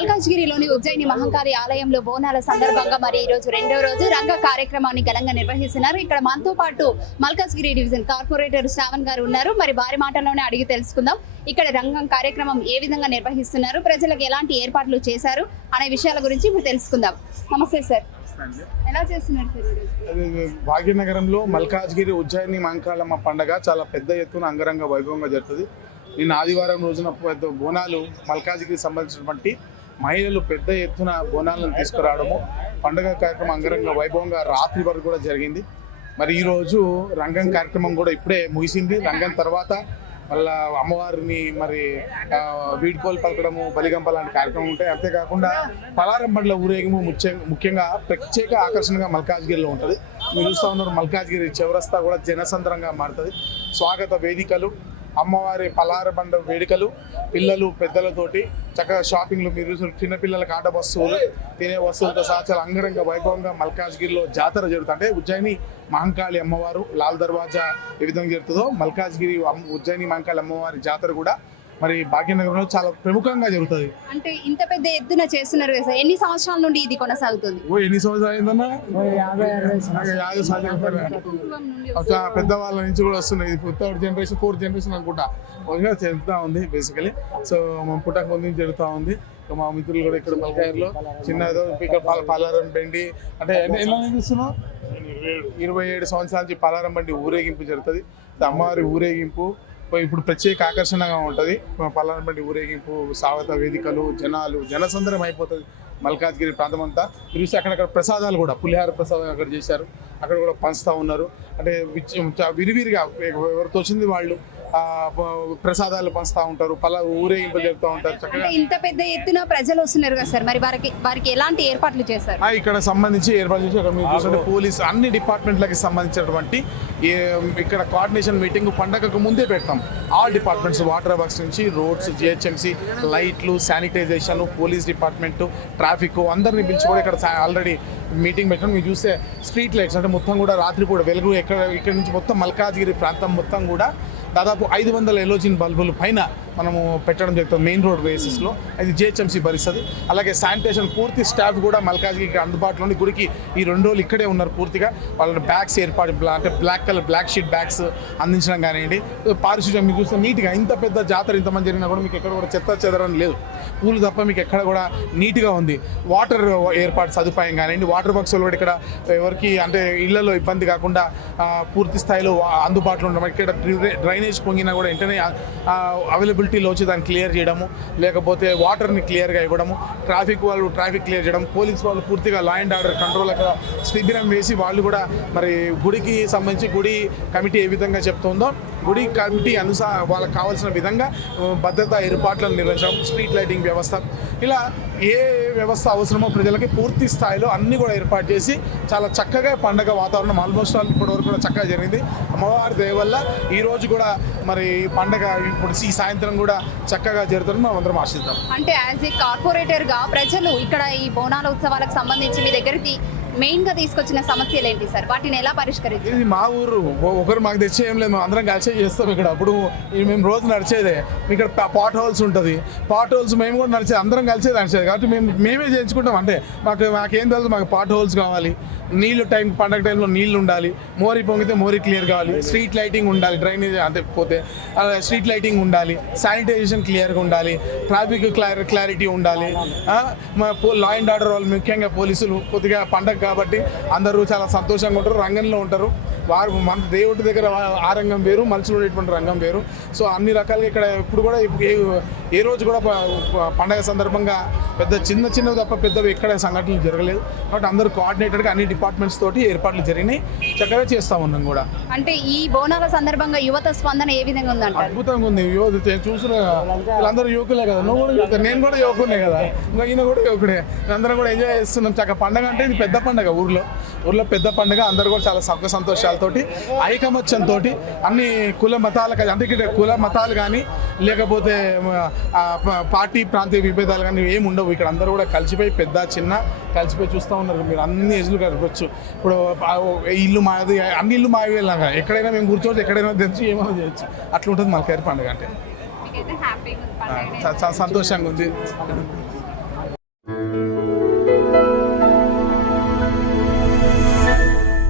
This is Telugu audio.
మల్కాజ్గిరిలోని ఉజ్జయిని మహంకాళి ఆలయంలో బోనాల సందర్భంగా మరి ఈ రోజు రెండో రోజు రంగ కార్యక్రమాన్ని ఘనంగా నిర్వహిస్తున్నారు. ఇక్కడ మనతో పాటు మల్కాజ్గిరి డివిజన్ కార్పొరేటర్ శ్రావణ్ గారు ఉన్నారు. మరి వారి మాటల్లోనే అడిగి తెలుసుకుందాం. ఇక్కడ రంగం కార్యక్రమం ఏ విధంగా నిర్వహిస్తున్నారు? ప్రజలకు ఎలాంటి ఏర్పాట్లు చేశారు అనే విషయాల గురించి ఇప్పుడు తెలుసుకుందాం. నమస్తే సార్. ఎలా చేస్తున్నారు భాగ్యనగరంలో మల్కాజ్గిరి ఉజ్జయిని మహంకాళమ్మ పండగ చాలా పెద్ద ఎత్తున అంగరంగ వైభవంగా జరుగుతుంది. నిన్న ఆదివారం రోజున పెద్ద బోనాలు మల్కాజ్గిరికి సంబంధించినటువంటి మహిళలు పెద్ద ఎత్తున బోనాలను తీసుకురావడము పండుగ కార్యక్రమం అంగరంగ వైభవంగా రాత్రి వరకు కూడా జరిగింది. మరి ఈరోజు రంగం కార్యక్రమం కూడా ఇప్పుడే ముగిసింది. రంగం తర్వాత మళ్ళా అమ్మవారిని మరి వీడ్కోలు పలకడము బలిగంప లాంటి కార్యక్రమం ఉంటాయి. అంతేకాకుండా పలారం బండ్ల ఊరేగింపు ముఖ్యంగా ప్రత్యేక ఆకర్షణగా మల్కాజ్గిరిలో ఉంటుంది. మీరు చూస్తూ ఉన్నారు మల్కాజ్గిరి చివరస్తా కూడా జనసంద్రంగా మారుతుంది. స్వాగత వేదికలు అమ్మవారి పలార బండ వేడుకలు పిల్లలు పెద్దలతోటి చక్కగా షాపింగ్లు మీరు చిన్నపిల్లలకు ఆట వస్తువులు తినే వస్తువులతో సహా చాలా అంగరంగ వైభవంగా మల్కాజ్గిరిలో జాతర జరుగుతుంది. అంటే ఉజ్జయిని మహంకాళి అమ్మవారు లాల్ దర్వాజా ఏ విధంగా జరుగుతుందో మల్కాజ్గిరి ఉజ్జయిని మహంకాళి అమ్మవారి జాతర కూడా మరి భాగ్యనగరంలో చాలా ప్రముఖంగా జరుగుతుంది. అంటే ఇంత పెద్ద ఎత్తున చేస్తున్నారు కదా సార్. ఎన్ని సంవత్సరాల నుండి ఇది కొనసాగుతుంది? ఓ ఎన్ని సంవత్సరాలు అయిందన్నా? యాభై సంవత్సరాలు. పెద్దవాళ్ళ నుంచి కూడా వస్తున్నాయి. ఇది థర్డ్ జనరేషన్ ఫోర్త్ జనరేషన్ అనుకుంటా. జరుగుతూ ఉంది బేసికలీ సో మా పుట్టక ముందు జరుగుతూ ఉంది. మా మిత్రులు కూడా ఇక్కడ మల్కాయర్లో చిన్న ఏదో ఇక్కడ పాల పాలారం బండి. అంటే ఎలా చూస్తున్నావు ఇరవై ఏడు సంవత్సరాల నుంచి పాలారం బండి ఊరేగింపు జరుగుతుంది. అమ్మవారి ఊరేగింపు ఇప్పుడు ప్రత్యేక ఆకర్షణగా ఉంటుంది. పల్లారం ఊరేగింపు స్వాగత వేదికలు జనాలు జనసందరం అయిపోతుంది మల్కాజ్గిరి ప్రాంతం అంతా మీరు అక్కడక్కడ ప్రసాదాలు కూడా పులిహార ప్రసాదం అక్కడ చేశారు. అక్కడ కూడా పంచుతూ ఉన్నారు. అంటే విరివిరిగా ఎవరితో వచ్చింది వాళ్ళు? ప్రసాదాలు పంచుతూ ఉంటారు పలా ఊరేగింపులు జరుపుతూ ఉంటారు చక్కగా. అంటే ఇంత పెద్ద ఎత్తున ప్రజలు వస్తున్నారు కదా సార్ మరి వారికి వారికి ఎలాంటి ఏర్పాట్లు చేశారు? ఆ, ఇక్కడ సంబంధించి ఏర్పాటు చేసి అక్కడ మీరు చూస్తుంటే పోలీస్ అన్ని డిపార్ట్మెంట్లకి సంబంధించినటువంటి ఇక్కడ కోఆర్డినేషన్ మీటింగ్ పండగకు ముందే పెడతాం. ఆల్ డిపార్ట్మెంట్స్ వాటర్ వర్క్స్ నుంచి రోడ్స్ జిహెచ్ఎంసీ లైట్లు శానిటైజేషన్ పోలీస్ డిపార్ట్మెంట్ ట్రాఫిక్ అందరిని పిలిచి కూడా ఇక్కడ ఆల్రెడీ మీటింగ్ పెట్టడం మీరు చూస్తే స్ట్రీట్ లైట్స్ అంటే మొత్తం కూడా రాత్రిపూట వెలుగు ఎక్కడ ఇక్కడ నుంచి మొత్తం మల్కాజ్గిరి ప్రాంతం మొత్తం కూడా దాదాపు ఐదు వందల ఎలోజిన్ బల్బులు పైన మనము పెట్టడం జరుగుతుంది మెయిన్ రోడ్ బేసిస్లో అది జిహెచ్ఎంసీ భరిస్తుంది. అలాగే శానిటేషన్ పూర్తి స్టాఫ్ కూడా మల్కాజ్గిరికి అందుబాటులో ఉంది. గుడికి ఈ రెండు రోజులు ఇక్కడే ఉన్నారు పూర్తిగా. వాళ్ళ బ్యాగ్స్ ఏర్పాటు అంటే black colour black sheet bags అందించడం కానివ్వండి. పారిశుధ్యం మీకు చూస్తే నీట్గా ఇంత పెద్ద జాతర ఇంతమంది జరిగినా కూడా మీకు ఎక్కడ కూడా చెత్త చెదరం లేదు. పూలు తప్ప మీకు ఎక్కడ కూడా నీట్గా ఉంది. వాటర్ ఏర్పాటు సదుపాయం కానివ్వండి. వాటర్ బాక్స్ కూడా ఇక్కడ ఎవరికి అంటే ఇళ్ళలో ఇబ్బంది కాకుండా పూర్తి స్థాయిలో అందుబాటులో ఉండడం. ఇక్కడ డ్రైనేజ్ పొంగినా కూడా వెంటనే మున్సిపాలిటీలో వచ్చి దాన్ని క్లియర్ చేయడము లేకపోతే వాటర్ని క్లియర్గా ఇవ్వడము ట్రాఫిక్ వాళ్ళు ట్రాఫిక్ క్లియర్ చేయడం పోలీస్ వాళ్ళు పూర్తిగా లా అండ్ ఆర్డర్ కంట్రోల్ అక్కడ శిబిరం వేసి వాళ్ళు కూడా మరి గుడికి సంబంధించి గుడి కమిటీ ఏ విధంగా చెప్తుందో గుడి కమిటీ అనుసా వాళ్ళకి కావాల్సిన విధంగా భద్రతా ఏర్పాట్లను నిర్వహించడం స్ట్రీట్ లైటింగ్ వ్యవస్థ ఇలా ఏ వ్యవస్థ అవసరమో ప్రజలకి పూర్తి స్థాయిలో అన్నీ కూడా ఏర్పాటు చేసి చాలా చక్కగా పండగ వాతావరణం ఆల్మోస్ట్ ఆల్ ఇప్పటి వరకు కూడా చక్కగా జరిగింది. అమ్మవారి దయ వల్ల ఈ రోజు కూడా మరి పండగ ఇప్పుడు ఈ సాయంత్రం కూడా చక్కగా జరుగుతుంది మనం అందరం ఆశిద్దాం. అంటే యాజ్ ఏ కార్పొరేటర్గా ప్రజలు ఇక్కడ ఈ బోనాల ఉత్సవాలకు సంబంధించి మీ దగ్గరికి మెయిన్గా తీసుకొచ్చిన సమస్యలు ఏంటి సార్? వాటిని ఎలా పరిష్కరించారు? ఇది మా ఊరు. ఒకరు మాకు తెచ్చే ఏం లేదు. మేము అందరం కలిసే చేస్తాం ఇక్కడ. అప్పుడు మేము రోజు నడిచేదే. ఇక్కడ పాట్ హోల్స్ ఉంటుంది. పాట్ హోల్స్ మేము కూడా నడిచేది. అందరం కలిసే నడిచేది. కాబట్టి మేము మేమే చేయించుకుంటాం. అంటే మాకు మాకేం తెలుసు మాకు పాట్ హోల్స్ కావాలి. నీళ్ళు టైం పండగ టైంలో నీళ్ళు ఉండాలి. మోరీ పొంగితే మోరీ క్లియర్ కావాలి. స్ట్రీట్ లైటింగ్ ఉండాలి. డ్రైనేజ్ అంటే పోతే అలా స్ట్రీట్ లైటింగ్ ఉండాలి. శానిటైజేషన్ క్లియర్గా ఉండాలి. ట్రాఫిక్ క్లారి క్లారిటీ ఉండాలి. మా లా అండ్ ఆర్డర్ వాళ్ళు ముఖ్యంగా పోలీసులు కొద్దిగా పండగ కాబట్టి అందరూ చాలా సంతోషంగా ఉంటారు రంగంలో ఉంటారు. వారు మన దేవుడి దగ్గర ఆ రంగం వేరు మనుషులు ఉండేటువంటి రంగం వేరు. సో అన్ని రకాలుగా ఇక్కడ ఇప్పుడు కూడా ఏ- ఏ రోజు కూడా పండగ సందర్భంగా పెద్ద చిన్న చిన్నవి తప్ప పెద్దవి ఎక్కడ సంఘటనలు జరగలేదు. కాబట్టి అందరూ కోఆర్డినేటెడ్గా అన్ని డిపార్ట్మెంట్స్ తోటి ఏర్పాట్లు జరిగినాయి. చక్కగా చేస్తా ఉన్నాం కూడా. అంటే ఈ బోనాల సందర్భంగా యువత స్పందన ఏ విధంగా ఉందంటారు? అద్భుతంగా ఉంది. యువత చూసిన వీళ్ళందరూ యువకులే కదా. నువ్వు కూడా యువత నేను కూడా యువకునే కదా. ఇంకా ఈయన కూడా యువకుడే. అందరం కూడా ఎంజాయ్ చేస్తున్నాం. చక్క పండగ అంటే ఇది పెద్ద పండగ ఊర్లో. ఊర్లో పెద్ద పండగ అందరూ కూడా చాలా సుఖ సంతోషాలతోటి ఐకమత్యంతో అన్ని కుల మతాలు అంటే ఇక్కడ కుల మతాలు కానీ లేకపోతే పార్టీ ప్రాంతీయ విభేదాలు కానీ ఏమి ఉండవు. ఇక్కడ అందరూ కూడా కలిసిపోయి పెద్ద చిన్న కలిసిపోయి చూస్తూ ఉన్నారు. మీరు అన్ని ఏజ్లు కలపచ్చు. ఇప్పుడు ఇల్లు మాది అన్ని ఇల్లు మావి వెళ్ళాక ఎక్కడైనా మేము కూర్చోవచ్చు ఎక్కడైనా తెచ్చి ఏమైనా చేయొచ్చు. అట్లా ఉంటుంది మలకారి పండుగ అంటే. చాలా సంతోషంగా ఉంది.